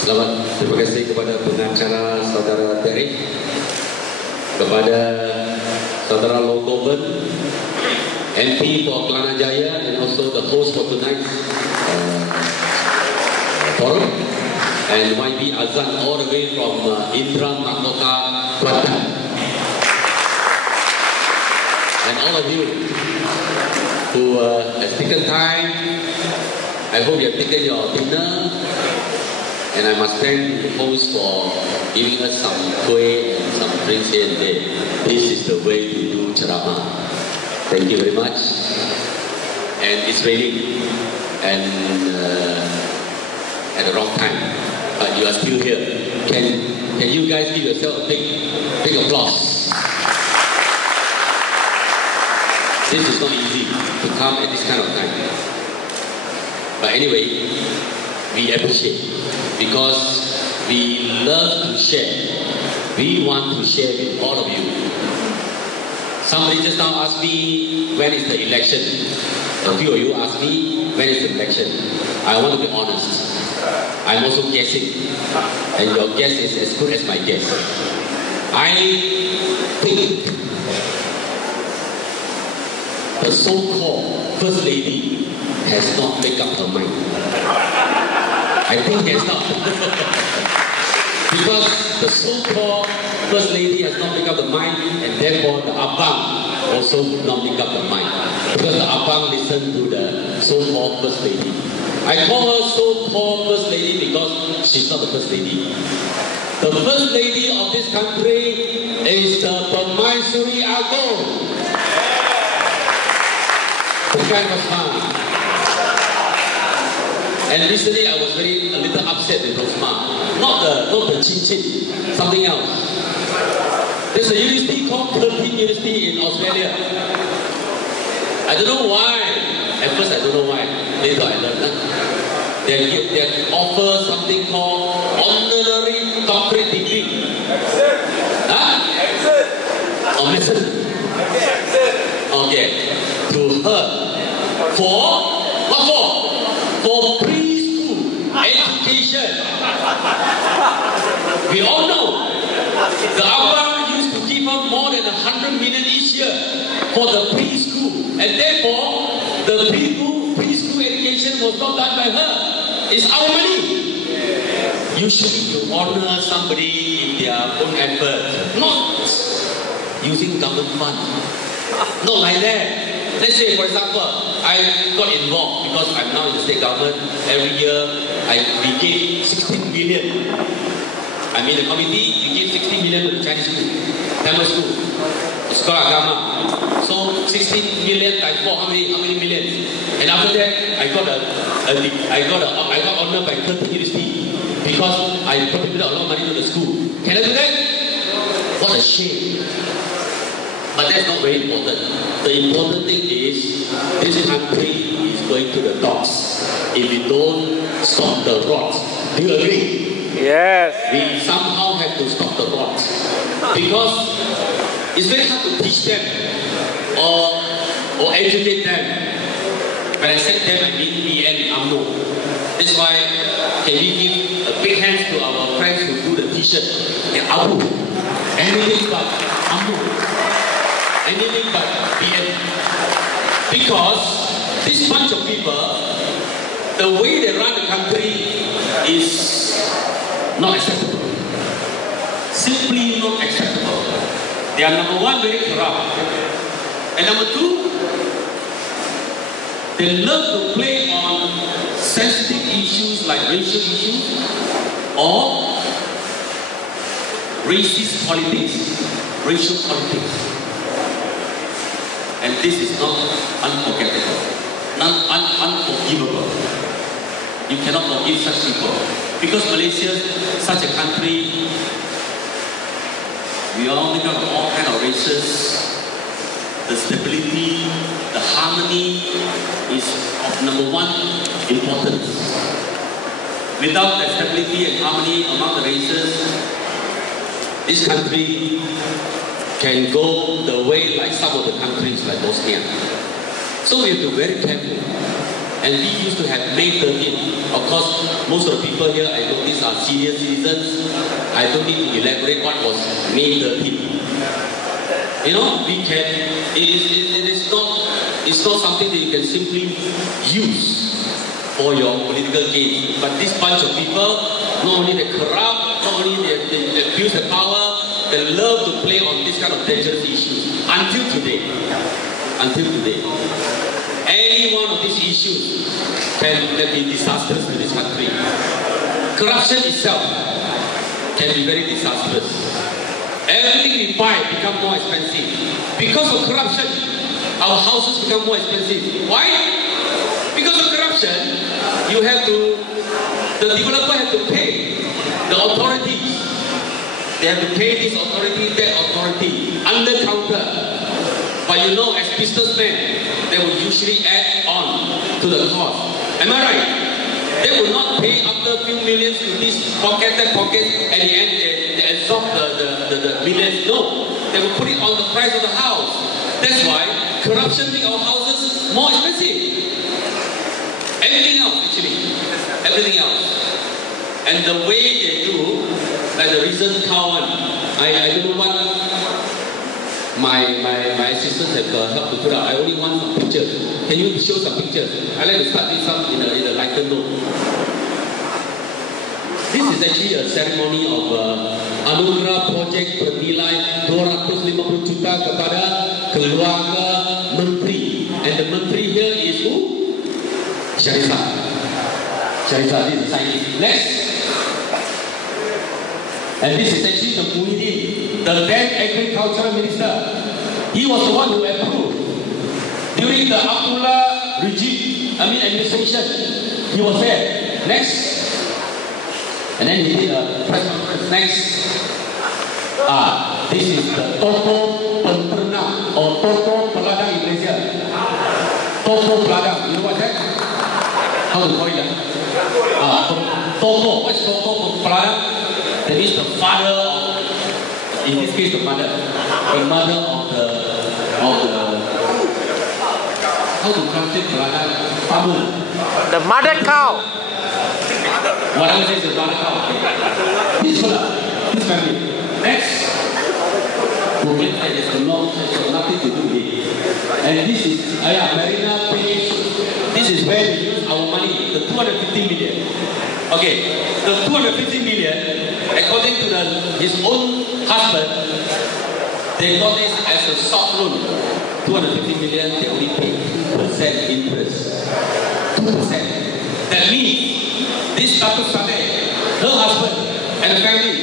Selamat, terima kasih kepada pengacara saudara Derek, kepada saudara Lokoben, MP for Kelana Jaya, and also the host for tonight's forum, and YB Azan all the way from Indra Mahkota, Kelantan. And all of you who have taken time, I hope you have taken your dinner. And I must thank the host for giving us some kueh and some drinks here and there. This is the way to do ceramah. Thank you very much. And it's raining, and at the wrong time, but you are still here. Can you guys give yourself a big applause? This is not easy to come at this kind of time. But anyway, we appreciate, because we love to share. We want to share with all of you. Somebody just now asked me, when is the election? A few of you asked me, when is the election? I want to be honest. I'm also guessing, and your guess is as good as my guess. I think the so-called First Lady has not made up her mind. I think he has not. Because the so-called First Lady has not made up the mind, and therefore the Abang also not make up the mind. Because the Abang listened to the so-called First Lady. I call her so-called First Lady because she's not the First Lady. The First Lady of this country is the Permaisuri Agong. Bukan Rosmah. And recently I was a little upset with Rosmah. Not the Chin, something else. There's a university called Kerajaan University in Australia. I don't know why. At first I don't know why. Later I learned. They offer something called honorary doctorate degree. Huh? Or medicine. Okay. To her. For? What for? For preschool education. We all know the Abang used to give up more than 100 million each year for the preschool, and therefore the preschool education was not done by her. It's our money. Usually you honor somebody in their own effort, not using government funds. Not like that. Let's say, for example, I got involved because I'm now in the state government. Every year, we gave 16 million. I'm in the committee, we gave 16 million to the Chinese school, Tamil school, Sekolah Agama. So 16 million times 4, how many million? And after that, I got honored by Kerajaan University because I contributed a lot of money to the school. Can I do that? What a shame. But that's not very important. The important thing is, this country is going to the dogs if we don't stop the rot. Do you agree? Yes. We somehow have to stop the rot. Because it's very hard to teach them or educate them. When I said them, I mean me and UMNO. That's why, can we give a big hand to our friends who do the t-shirt? And Abu. Anything but UMNO. Anything but PN. Because this bunch of people, the way they run the country is not acceptable. Simply not acceptable. They are number one, very corrupt. And number two, they love to play on sensitive issues like racial issues or racist politics, racial politics. And this is not unforgettable, not unforgivable. You cannot forgive such people. Because Malaysia is such a country, we all make up of all kinds of races. The stability, the harmony is of number one importance. Without the stability and harmony among the races, this country can go the way like some of the countries like Bosnia. So we have to be very careful. And we used to have May 13th. Of course, most of the people here, I know these are senior citizens. I don't need to elaborate what was May 13th. You know, we can, it's not something that you can simply use for your political gain. But this bunch of people, not only they corrupt, not only they abuse the power, they love to play on this kind of dangerous issues. Until today. Any one of these issues can be disastrous to this country. Corruption itself can be very disastrous. Everything we buy becomes more expensive. Because of corruption, our houses become more expensive. Why? Because of corruption, the developer have to pay the authorities. They have to pay this authority, that authority, under counter. But you know, as businessmen, they will usually add on to the cost. Am I right? They will not pay after a few millions to this pocket, that pocket, at the end they absorb the millions. No, they will put it on the price of the house. That's why corruption makes our houses more expensive. Everything else, actually. Everything else. And the way they do, like the recent cow one, I don't know what my assistants have helped to put out. I only want some pictures. Can you show some pictures? I like to start with some in a lighter note. This is actually a ceremony of Anugerah Project bernilai 250 juta kepada keluarga menteri. And the menteri here is who? Sharifah, this is scientist. Next. And this is actually the Muhyiddin, the then agricultural minister. He was the one who approved. During the Abdullah administration, he was there. Next. And then he did a press conference. Next. This is the Toko Penternak or Toko Peladang in Malaysia. Toko Peladang. You know what that? How to call it? Toko. What's Toko Peladang? That is the father of, in this case the mother of the how to translate farmer. The mother cow. Whatever it is, the mother cow. This family. Next. There's nothing to do with it. And this is Marina Page. This is where we use our money, the 250 million. Okay, the 250 million, according to his own husband, they got this as a soft loan. 250 million, they only pay 2% interest. 2%. That means this Dr. Saleh, her husband, and the family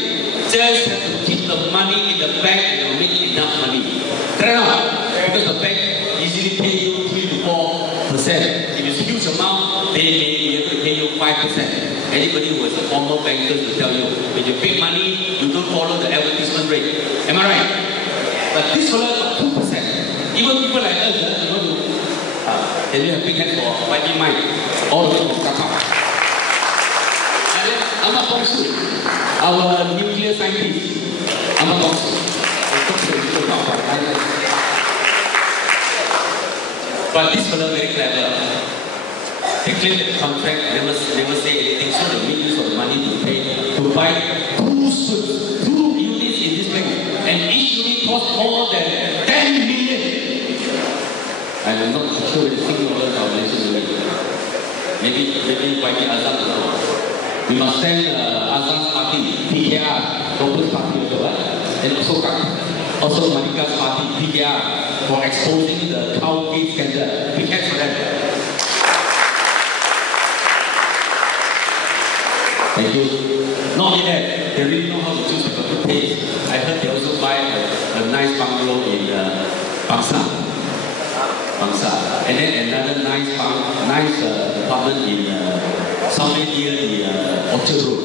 just have to keep the money in the bank and they'll make enough money. Because the bank easily pay you 3 to 4%. If it's a huge amount, they may be able to pay you 5%. Anybody who is a former banker will tell you, when you pay money, you don't follow the advertisement rate. Am I right? But this fellow got 2%. Even people like us, you want to, can you have big hand for YB Mike? All the way from Kakak. And then Ahmad Bongsu, our nuclear scientist. Ahmad Bongsu. But this fellow very clever. They claim the contract, never say anything, so they make use of the money to buy 2 suits, 2 units in this place, and each unit costs more than 10 million. I'm not sure whether $6 or Malaysian unit. Maybe YB Azam or not. We must send Azam's party, PKR, People's Party also, and also Manika's party, PKR, for exposing the cow gate scandal. We catch for them. Thank you. Not only that, they really know how to choose the good taste. I heard they also buy a nice bungalow in Bangsa. And then another nice apartment in somewhere near the Orchard Road.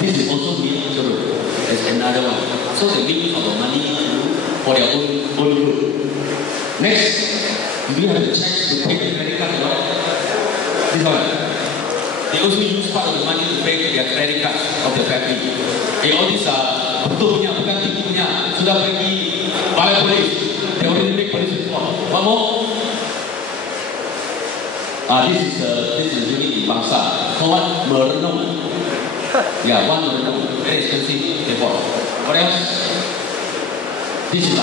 This is also near Orchard Road. There's another one. So they make use of the money for their own good. Next, do you have the chance to pay the credit card? This one. They also use part of the money to pay their credit cards of their family. All these are betul punya, bukan tipu punya. Sudah pergi balai polis. They already make police report. What more? This is unit in Bangsa. Called Merenung. Yeah, one Merenung. Very expensive airport. What else? This is a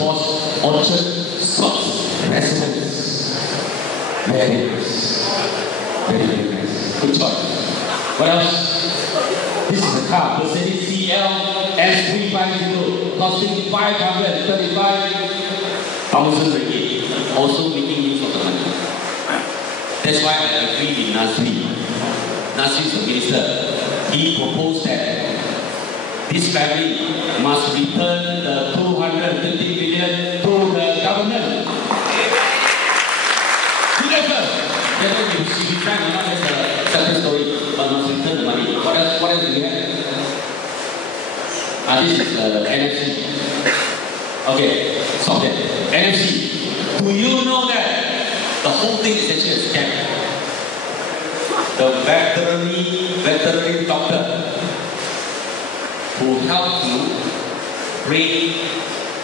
post orchard slots residence. Very nice. Very nice. Good choice. What else? This is a car, Mercedes CL S350, costing 535,000 ringgit. Also making use of the money. That's why I agree with Nazri. Nazri is the minister. He proposed that this family must return the 250 million to the government. Whether you return or not, that's a separate story. But must return the money. What else do we have? This is NFC. Okay, stop there. NFC. Do you know that the whole thing is actually a scam? The veterinary doctor who helped to bring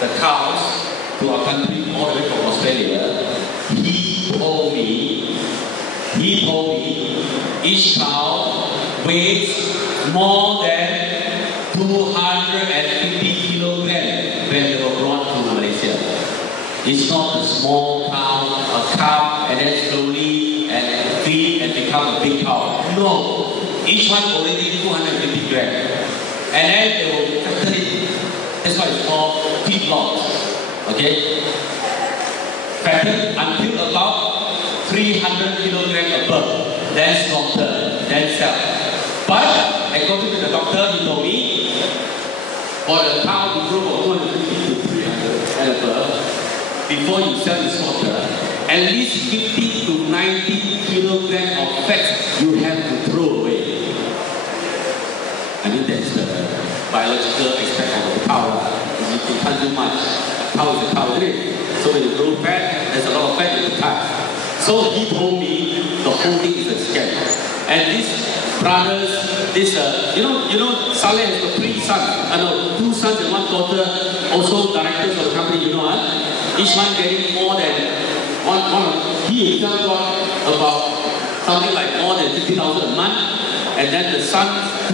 the cows to our country all the way from Australia, he told me each cow weighs more than 250 kilograms when they were brought to Malaysia. It's not a small cow, a calf, and then slowly and feed and become a big cow. No, each one already 250 grams. And then they will factor it. That's why it's called feedlot. Okay? Fattened until about 300 kilograms above. Then slaughter, then sell. But according to the doctor, he told me, for the cow to grow from 250 to 300 and above, before you sell the slaughter, at least 50 to 90 kilograms of fat you have to throw away. I mean, that's the biological aspect of the cow. You can't do much. A cow is a cow, isn't it? So when you grow fat, there's a lot of fat in the cut. So he told me the whole thing is a scam. And these brothers, you know, Saleh has got 3 sons. 2 sons and 1 daughter, also directors of the company, you know, each one getting more than one. He himself got about something like more than 50,000 a month. And then the 2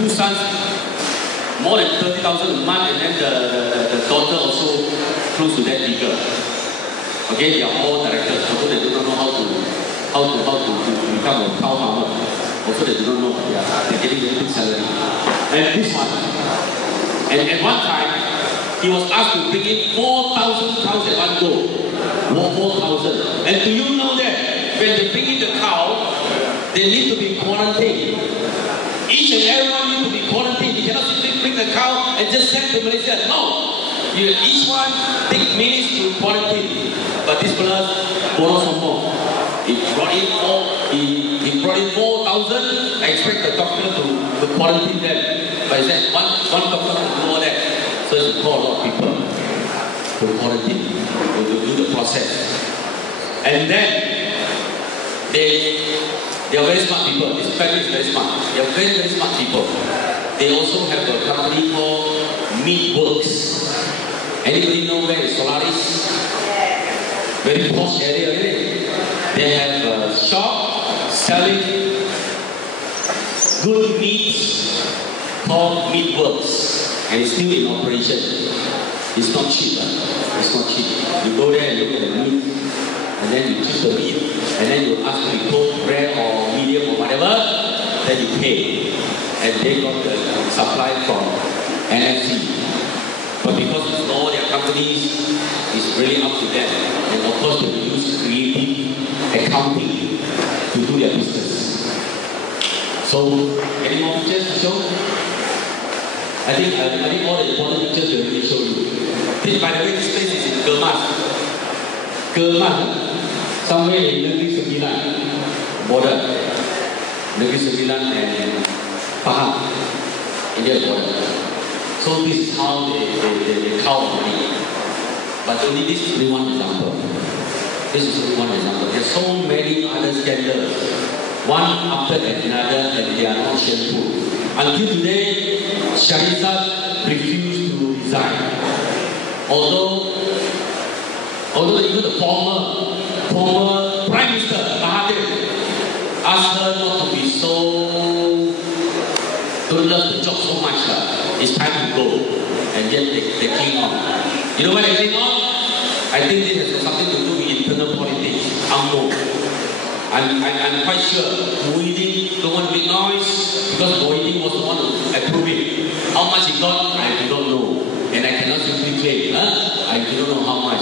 sons, more than 30,000 a month, and then the daughter also close to that figure. Okay, they are all directors, although they do not know how to become a cow farmer. Also they do not know, they're getting very big salary. And this one, and at one time, he was asked to bring in 4,000 cows at one go. 4,000. And do you know that when they bring in the cow, they need to be quarantined. Each and everyone needs to be quarantined. You cannot simply bring the cow and just send to Malaysia. No. Each one take minutes to quarantine. But this fellow borrows some more. He brought in 4,000. I expect the doctor to quarantine them. But he said one doctor will do all that. So it's call a lot of people to quarantine, to do the process. And then they are very smart people. This family is very smart. They are very, very smart people. They also have a company called Meatworks. Anybody know where is Solaris? Very posh area, isn't it? They have a shop selling good meats called Meatworks. And it's still in operation. It's not cheap. It's not cheap. You go there and look at the meat, and then you choose the meat, and then you ask to be cooked, rare or medium or whatever, then you pay. And they got the supply from NFC. But because it's all their companies, it's really up to them. And of course they use creative accounting to do their business. So, any more pictures to show? I think all the important pictures will really show you. By the way, this place is in Khidmat, somewhere in Negeri border. Negeri and Pahang, India border. So this is how they count money. But only this is only one example. This is only one example. There are so many other scandals, one after another, and they are not shameful. Until today, Sharifah refused to resign. Although even the former Prime Minister Mahathir don't love the job so much. It's time to go. And yet they cling on. You know why they cling on? I think this has got something to do with internal politics. I'm quite sure Muhyiddin don't want to make noise because Muhyiddin was the one who approved it. How much he got, I do not know. And I cannot simply claim, I do not know how much.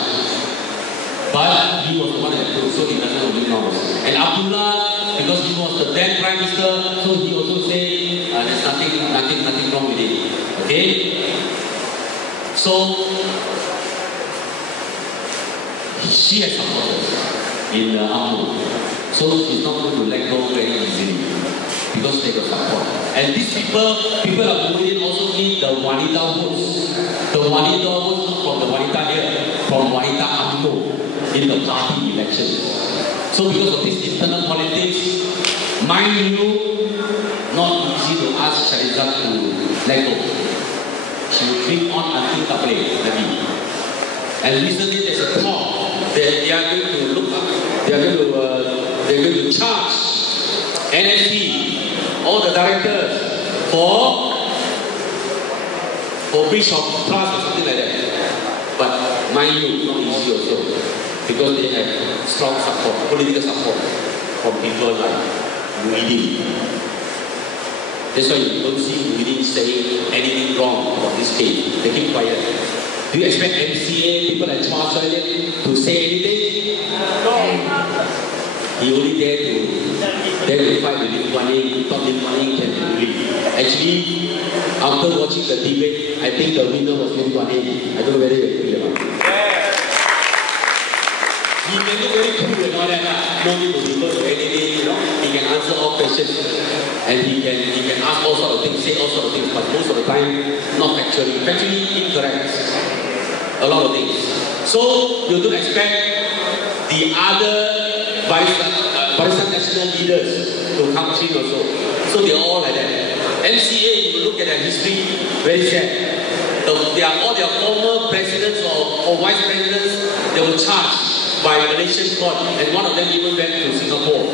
But he was the one who approved, so he doesn't want to make noise. And Abdullah, because he was the then Prime Minister, so he also said there's nothing wrong with it. Okay? So, she has supporters in UMNO. So she's not going to let go very easily because they got support. And these people are moving also need the Wanita votes. The Wanita votes not from the Wanita here, from Wanita UMNO in the party elections. So because of this internal politics, mind you, not easy to ask Shahizad to let go. She will cling on until Tableh Nabi. And recently there's a talk that they are going to look up, they're going to charge NST, all the directors, for breach of trust or something like that. But mind you, not easy also, because they have strong support, political support from people like Muhyiddin. That's why you don't see Muhyiddin saying anything wrong about this case. They keep quiet. Do you expect MCA, people like Chua Soy to say anything? No. He only dared to fight with Liu Tian, thought Liu Tian can really. Actually, after watching the debate, I think the winner was Liu Tian. I don't know whether you agree or not. He can look very cool and all that. No need to refer to anything, He can answer all questions. And he can ask all sorts of things, say all sorts of things, but most of the time, not factually. Factually incorrect. A lot of things. So, you don't expect the other Barisan national leaders to come clean also. So they are all like that. MCA, if you look at their history, very sad. They are all their former presidents or vice presidents, they were charged by a Malaysian court, and one of them even went to Singapore.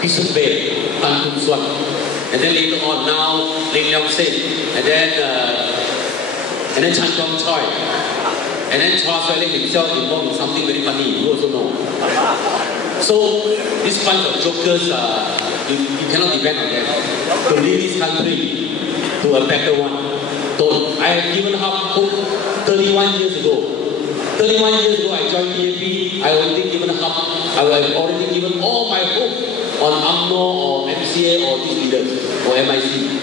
Peace Bay, Tan Kum Suan. And then later on, now Ling Leong Seng, and then Chan Chong Choi. And then Chua Soy himself involved in something very funny, you also know. So, this bunch of jokers, you cannot depend on them to lead this country to a better one. Don't. I have given up hope 31 years ago. 31 years ago, I joined PAP. I already given up. I have already given all my hope on UMNO or MCA or these leaders or MIC.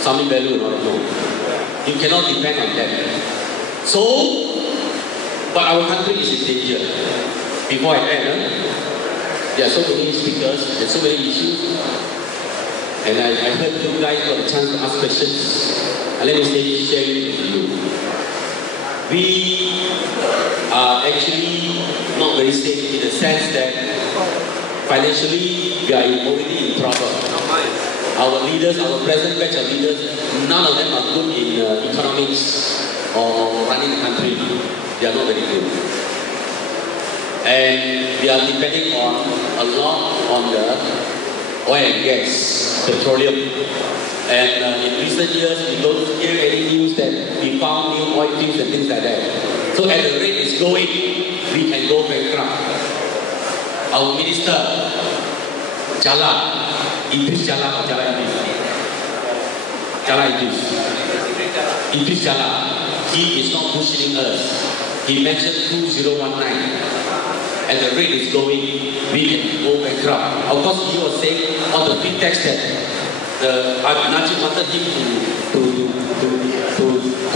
Sami Value and all that. No. You cannot depend on them. So, but our country is in danger. Before I end, there are so many speakers and so many issues. And I heard you guys got a chance to ask questions. And let me share it with you. We are actually not very safe in the sense that financially we are already in trouble. Our leaders, our present batch of leaders, none of them are good in economics or running the country. They are not very good. And we are depending on a lot on the oil and gas, petroleum. And in recent years, we don't hear any news that we found new oil fields and things like that. So at the rate it's going, we can go bankrupt. Our minister, Idris Jala, he is not pushing us. He mentioned 2019. And the rate is going, we can go bankrupt. Of course, he was saying on the pretext that Najib wanted him to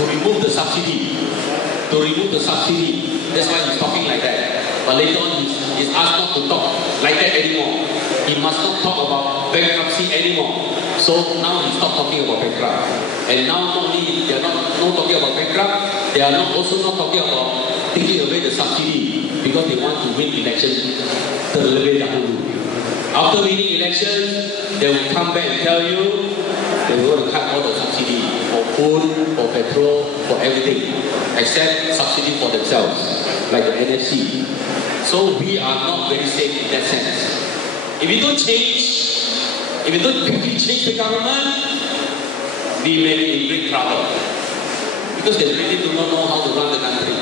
remove the subsidy. That's why he's talking like that. But later on, he's asked not to talk like that anymore. He must not talk about bankruptcy anymore. So now he stopped talking about bankrupt. And now not only they are not talking about bankrupt, they are also not talking about taking away the subsidy because they want to win elections. After winning elections, they will come back and tell you they will want to cut all the subsidy for food, for petrol, for everything, except subsidy for themselves, like the NFC. So we are not very safe in that sense. If we don't quickly change the government, we may be in big trouble. Because they really do not know how to run the country.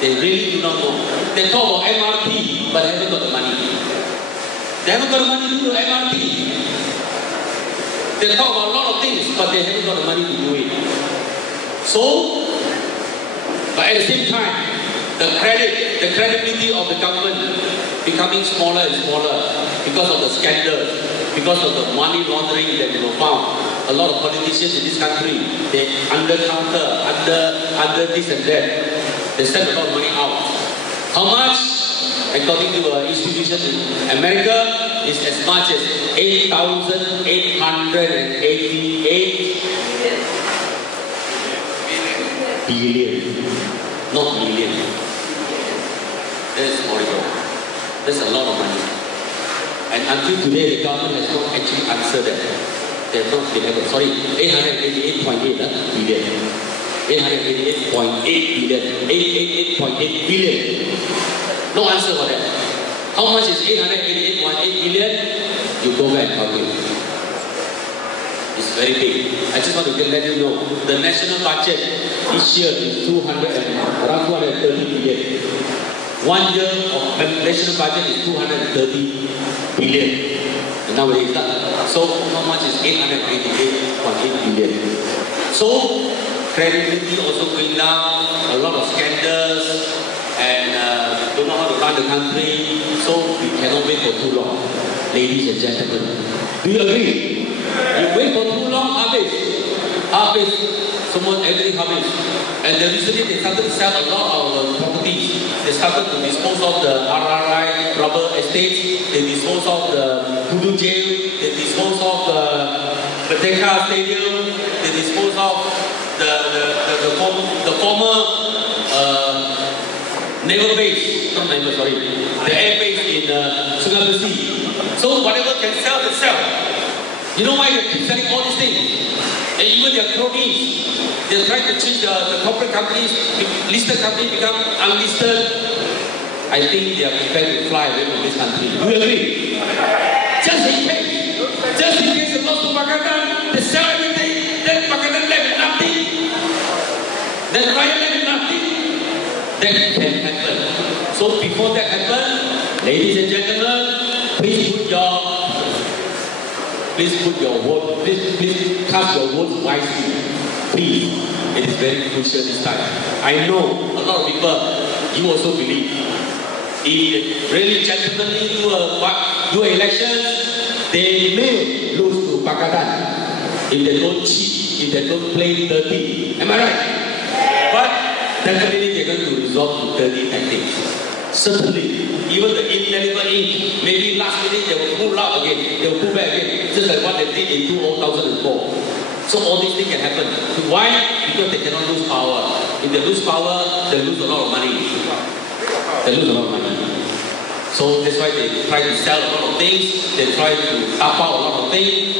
They really do not know. They talk about MRT, but they haven't got the money. They haven't got the money to do the MRT. They talk about a lot of things, but they haven't got the money to do it. So, but at the same time, the credibility of the government becoming smaller and smaller because of the scandals, because of the money laundering that they were found. A lot of politicians in this country, they under this and that. They send a lot of money out. How much? According to an institution in America, is as much as 8,888 billion, not million. That's horrible. That's a lot of money. And until today, the government has not actually answered that. They have not been able. Sorry, 888.8 billion. 888.8 billion. 888.8 billion. No answer for that. How much is 888.8 billion? You go back and calculate. It's very big. I just want to let you know the national budget this year is around 230 billion. 1 year of national budget is 230 billion. And nowadays, so how much is 888.8 billion? So credibility also going down, a lot of scandals, and don't know how to run the country. So we cannot wait for too long, ladies and gentlemen. Do you agree? You wait for too long, habis, someone everything habis. And then recently they started to sell a lot of properties. They started to dispose of the RRI rubber estates. They dispose of the Kudu jail. They dispose of the Merdeka Stadium. They dispose of the former naval base, not naval, sorry, the air base in Sungai Besi. So whatever can sell, they sell. You know why they keep selling all these things? And even their cronies, they're trying to change the corporate companies, listed companies become unlisted. I think they are prepared to fly away from this country. Do you agree? Just in case they lost to Pakistan, they sell everything, then Pakistan left with nothing. Then Ryan left with nothing. That can happen. So before that happens, ladies and gentlemen, please put your vote, please cast your vote wisely. Please, it is very crucial this time. I know a lot of people, you also believe. If really gentlemanly do elections, they may lose to Pakistan if they don't cheat, if they don't play dirty. Am I right? But definitely they're going to resort to dirty tactics. Certainly, even the indelible ink, maybe last minute they will pull out again, they will pull back again, just like what they did in 2004. So all these things can happen. Why? Because they cannot lose power. If they lose power, they lose a lot of money. So that's why they try to sell a lot of things, they try to tap out a lot of things.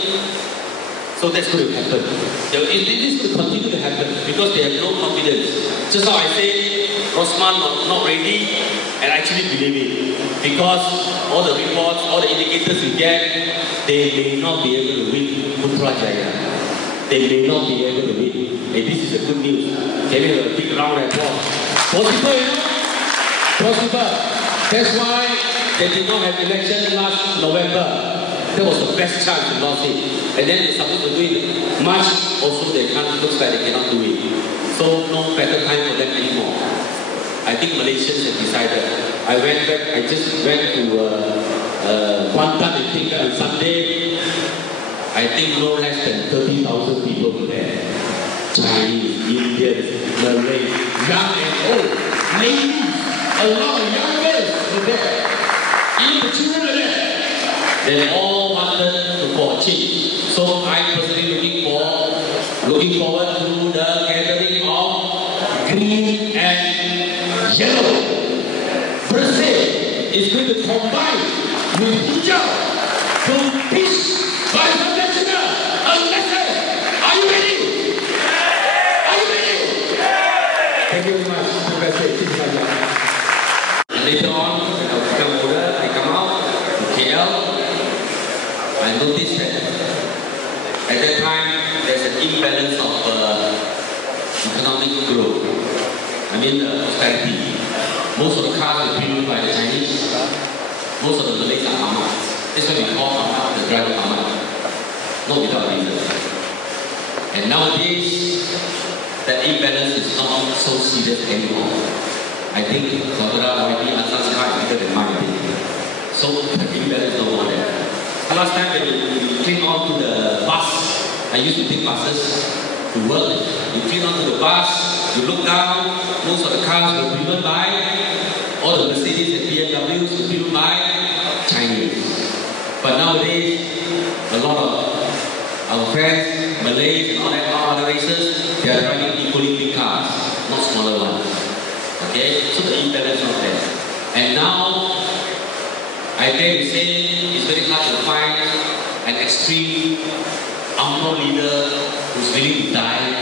So that's going to happen. It is going to continue to happen because they have no confidence. Just how I say, Rosman not ready, and I actually believe it. Because all the reports, all the indicators we get, they may not be able to win Putrajaya. They may not be able to win. And this is a good news. Can we have a big round of applause? Possible, you know? Possible. That's why they did not have election last November. That was the best chance to lose it. And then they're supposed to do it March, also they can't, looks like they cannot do it. So no better time for them anymore. I think Malaysians have decided. I just went to Bangunan in Tingkat on Sunday. I think no less than 30,000 people were there. Chinese, Indians, Malays, young and old, ladies, a lot of young girls were there. Even the children were there. They all wanted for a change. So I'm personally looking forward to the gathering of green and yellow. Brazil is going to combine with hijau to peace by national election. Are you ready? Are you ready? Thank you very much. Later on, when I become older, I come out to KL. I noticed that at that time there's an imbalance And nowadays, that imbalance is not so serious anymore. I think Saudara Wadi Ansar's car is bigger than mine. So the imbalance is no more there. Last time when you came on to the bus, I used to take buses to work. You came on to the bus, you look down, most of the cars were driven by, all the Mercedes and BMWs were driven by Chinese. But nowadays, a lot of our friends, Malays and all that, all other races, they are driving equally big cars, not smaller ones. Okay? So the imbalance is not there. And now, I dare to say it's very hard to find an extreme UMNO leader who's willing to die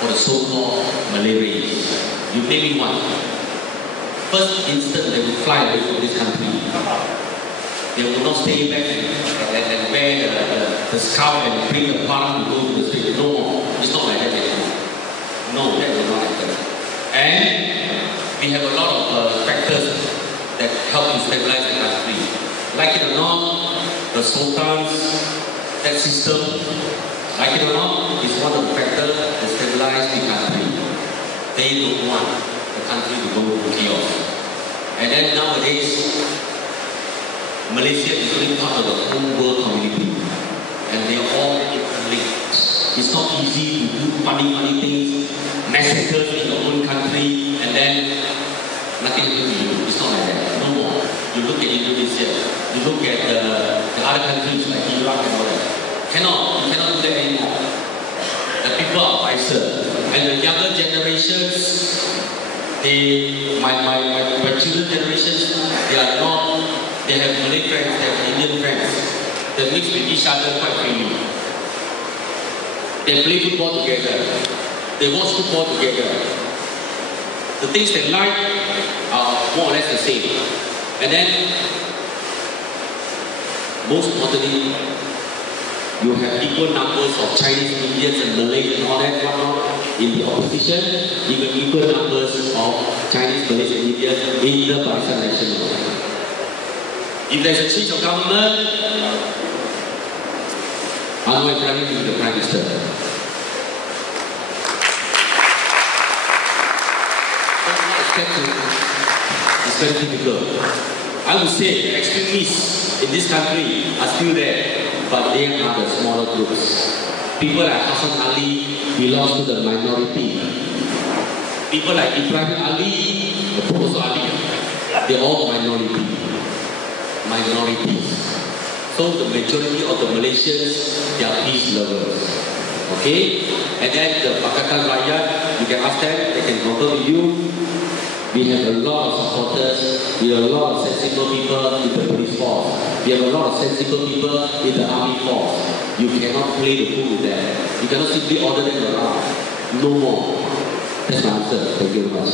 for the so-called Malay race. You name me one. First instant they will fly away from this country. They will not stay back and wear the scarf and bring the parang to go to the street. No more. It's not like that anymore. No, that will not happen. And we have a lot of factors that help to stabilize the country. Like it or not, the sultans, that system, like it or not, is one of the factors that stabilize the country. They don't want the country to go to chaos. And then nowadays, Malaysia is really part of the whole world community. And they are all interlinked. It's not easy to do funny things, massacres in your own country, and then nothing to do to you. It's not like that. No more. You look at Indonesia. You look at the other countries like Iraq and all that. You cannot do that anymore. The people are wiser. And the younger generations, my children's generations, they have Malay friends, they have Indian friends. They mix with each other quite freely. They play football together. They watch football together. The things they like are more or less the same. And then, most importantly, you have equal numbers of Chinese, Indians and Malays and all that in the opposition, even equal numbers of Chinese, Malays and Indians in the Barisan Nasional. If there's a change of government, Anwar Ibrahim will be the Prime Minister. It's very difficult. I would say the extremists in this country are still there, but they are the smaller groups. People like Hassan Ali belong to the minority. People like Ibrahim Ali, the Professor Ali, they're all minorities. So the majority of the Malaysians, they are peace lovers. Okay? And then the Pakatan Rakyat, you can ask them, they can confirm you. We have a lot of supporters, we have a lot of sensible people in the police force, we have a lot of sensible people in the army force. You cannot play the fool with them. You cannot simply order them around. No more. That's my answer. Thank you very much.